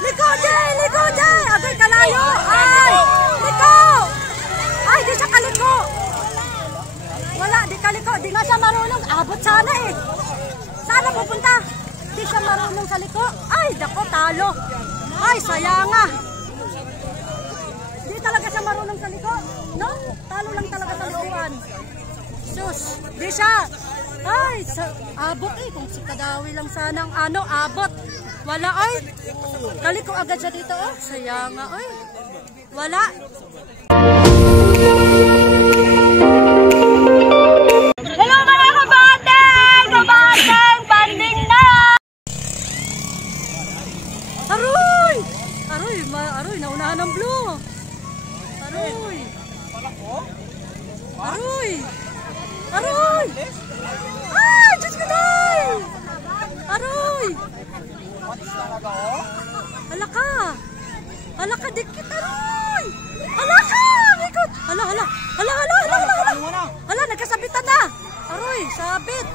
Liko, Jay! Liko, Jay! Agay kalayo! Ay! Liko! Ay, di siya kaliko! Wala, di kaliko. Di nga siya marunong. Abot sana eh. Sana pupunta? Di siya marunong sa liko. Ay, dako, talo. Ay, sayanga. Di talaga siya marunong sa liko. No? Talo lang talaga sa likuan. Sus, di siya. Ay, abot eh. Kung si Kadawi lang sanang abot. Wala ay. Kaliko agad siya dito oh. Sayanga ay. Wala. Hello mga kabateng! Kabateng! Banding na! Aroy! Aroy, naunahan ng blue. Aroy! Aroy! Aroy! Ay! Diyos ko day! Aroy! Halaka! Halaka dikit! Aroy! Halaka! Ikot! Hala! Hala! Nagkasabitan na! Aroy! Sabit!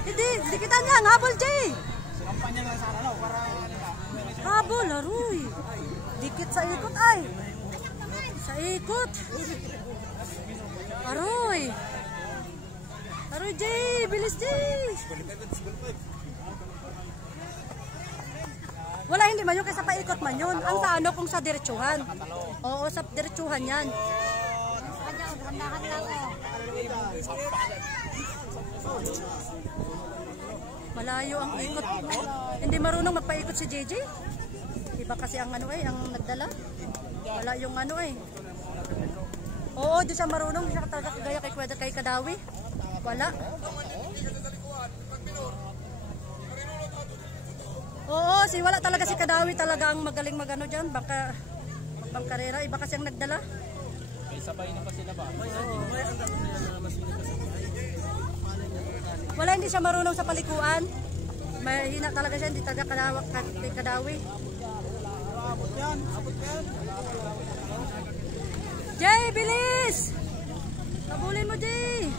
Hindi! Dikitan niya! Habol, Jay! Habol! Aroy! Dikit sa ikot ay! Sa ikot! Aroy! Aroy, Jay! Bilis, Jay! Wala, hindi man yun kaysa paikot man yun. Ang sa kung sa diretsuhan. Oo, sa diretsuhan yan. Malayo ang ikot. Hindi marunong magpaikot si JJ. Iba kasi ang ang nagdala. Wala yung Oo, di siya marunong. Di siya talaga kagaya kay Kadawi. Wala. Oo, wala talaga si Kadawi talaga ang magaling magano dyan. Baka karera, iba kasi ang nagdala. May sabay na pa sila ba? Wala, hindi siya marunong sa palikuan. Mahina talaga siya, hindi talaga kay Kadawi. Abot yan. Jay, bilis! Kabulin mo, Jay!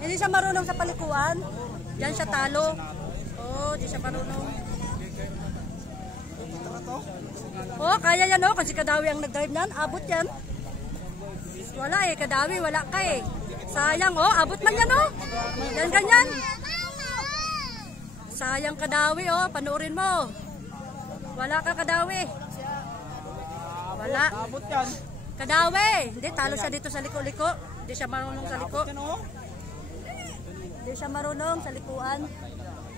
Hindi siya marunong sa palikuan. Yan siya talo. Oh, di siya marunong. Oh, kaya yan oh. Kasi Kadawi ang nag-drive nan. Abot yan. Wala eh. Kadawi, wala ka eh. Sayang oh. Abot man yan oh. Yan ganyan. Sayang Kadawi oh. Panuorin mo. Wala ka Kadawi. Wala. Abot yan. Kadawi. Hindi, talo siya dito sa liko-liko. Hindi siya marunong sa liko. Hindi siya marunong sa likuan.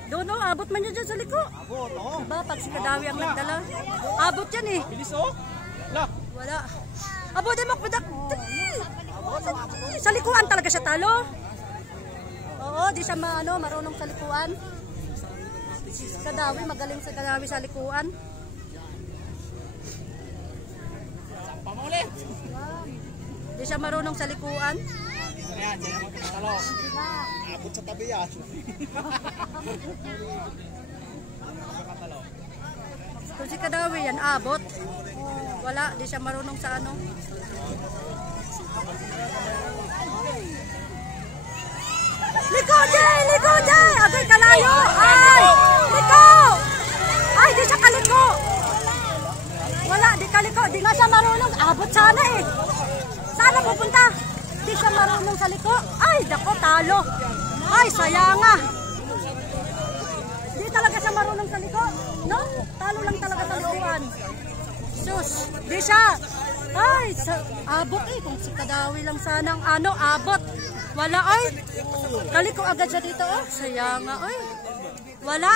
Doon oh, abot man yun dyan sa liko. Abot oh. Diba, pag si Kadawi ang nagdala. Abot yan eh. Bilis oh. Wala. Abutin mo, padak. Sa likuan talaga siya talo. Oo, di siya marunong sa likuan. Si Kadawi, magaling sa Kadawi sa likuan. Pamulit. Di siya marunong sa likuan. Yan, dyan naman pinatalo. Abot sa tabi yan. Kung si Kadawi yan, abot. Wala, di siya marunong sa Liko, Jay! Liko, Jay! Agay kalayo! Ay! Liko! Ay, di siya kaliko! Wala, di kaliko. Di nga siya marunong. Abot sana eh. Sana pupunta? Di siya marunong sa liko. Ay, dako, talo. Ay, sayanga. Di talaga siya marunong sa liko. No? Talo lang talaga sa likuan. Sus, di siya. Ay, abot eh. Kung si Kadawi lang sanang abot. Wala ay. Kaliko agad siya dito oh. Sayanga ay. Wala.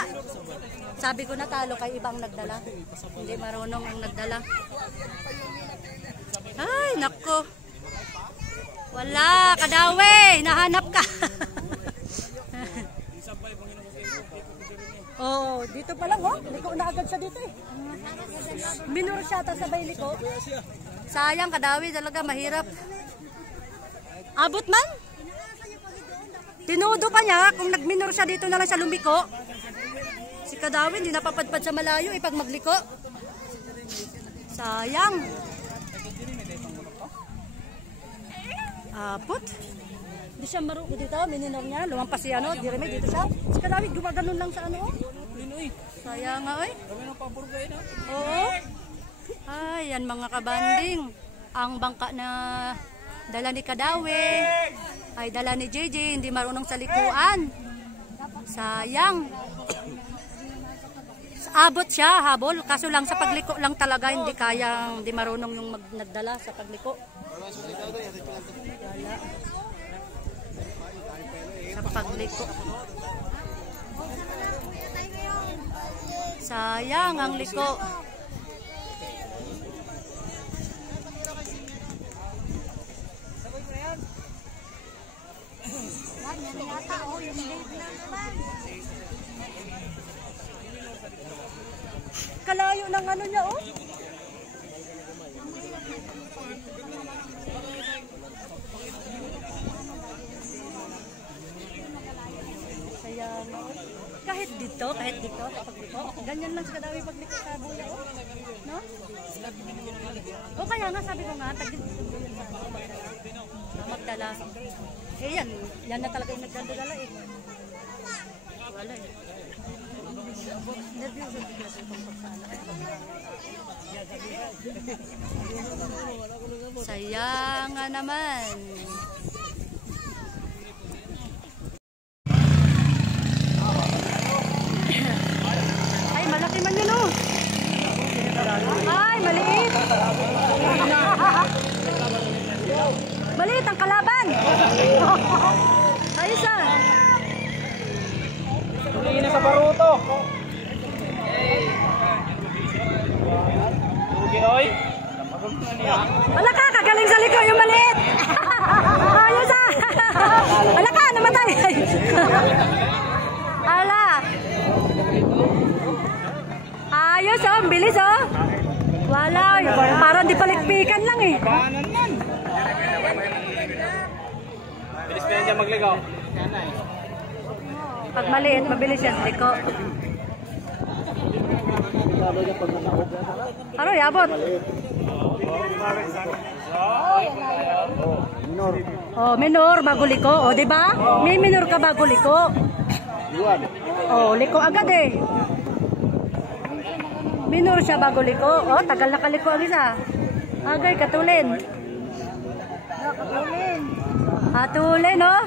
Sabi ko na talo kay ibang nagdala. Hindi marunong ang nagdala. Ay, nako. Wala, Kadawi. Nahanap ka. Oh, dito pa lang oh. Liko na agad siya dito eh. Minuro siya ta sabay liko. Sayang Kadawi talaga mahirap. Abot man? Tinudo pa niya kung nagminuro siya dito na lang siya lumiko. Si Kadawi hindi napapadpad sa malayo pag magliko. Sayang. Abot. Hindi siya marunong dito, mininor niya, lumampas si di remay dito siya. Si Kadawi gumaganon lang sa Sayang nga oy. Oo. Ay, yan mga kabanding. Ang bangka na dala ni Kadawi ay dala ni JJ, hindi marunong sa likuan. Sayang. Abot siya, habol. Kaso lang sa pagliko lang talaga, hindi kayang, hindi marunong yung nagdala sa pagliko. Sa pagliko. Sayang ang liko. Kalayo ng ano niya, oh. Kaya, kahit dito, kapag liko, ganyan lang sa Kadawi pagliko sa buya, oh. No? O kaya nga, sabi ko nga, tagil magdala. Eh yan na talaga yung nagdadala eh. Wala eh. Nervous ang bigla sa itong pagsala. Sayang nga naman. Ay, malaki man yun oh. Ay, maliit. Maliit ang kalaban. Ayos ah. Tuloy na sa baruto. Tugi oy. Wala ka, kagaling sa liko yung maliit. Ayos ah. Wala ka, namatay. Ala. Ayos oh, bilis oh. Wala, parang di palikpikan lang eh. Bilis pa yan dyan magligaw. Pag maliit, mabilis yan, liko. Ano, yabot? Minor. Oh, minor, bago liko. Oh, di ba? May minor ka bago liko. Oh, liko agad eh. Minor siya bago liko. Oh, tagal na kaliko ang isa. Agay, katulin. Katulin, oh.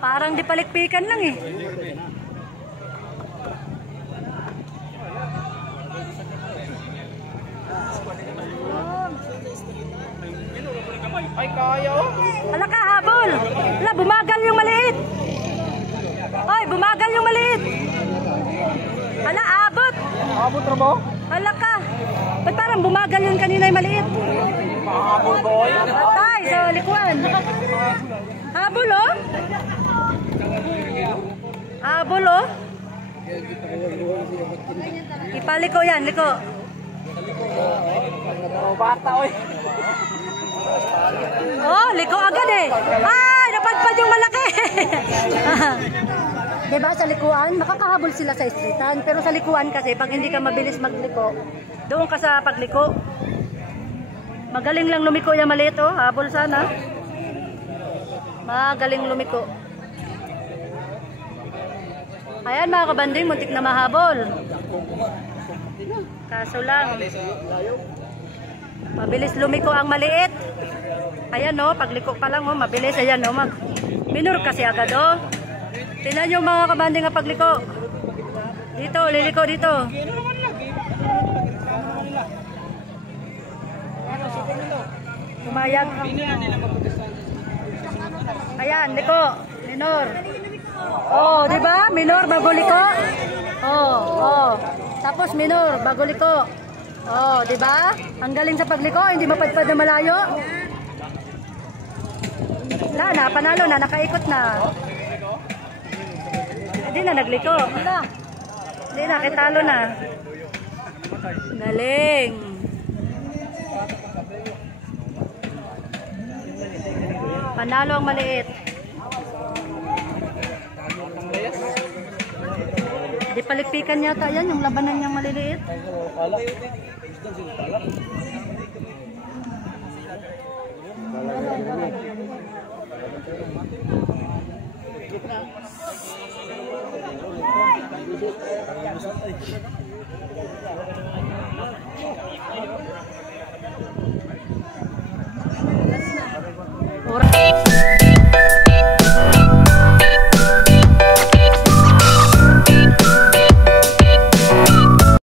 Parang di palikpikan lang eh. Ay, kaya oh. Hala ka, habol. Hala, bumagal yung maliit. Oy, bumagal yung maliit. Hala, abot. Abot na ba? Hala ka. Ba't parang bumagal yung kanina yung maliit? Abot ba oy? Patay, sa likuan. Habol oh. Habol oh. Ipaliko yan, liko. Bata oy. Oh, liko agad eh. Ay, napadpad yung malaki. Diba sa likuan, makakahabol sila sa streetan. Pero sa likuan kasi, pag hindi ka mabilis magliko, doon ka sa pagliko. Magaling lang lumiko yung maliit oh. Habol sana. Magaling lumiko. Ayan mga kabanding, muntik na mahabol. Kaso lang, mabilis lumiko ang maliit. Ayan oh, pagliko pa lang oh, mabilis. Ayan oh, minor kasi agad oh. Tingnan nyo mga kabanding ang pagliko. Dito, liliko dito. Pumayag. Ayan, liko. Minor. Oh, di ba? Minor bago liko. Oh. Tapos minor bago liko. Oh, di ba? Ang galing sa pagliko, hindi mapadpad na malayo. Na, panalo na, nakaikot na. Hindi na nagliko. Hindi na, kitalo na. Galing. Panalo ang maliit. Di palikpikan yata yan, yung labanan niyang maliliit. Ay!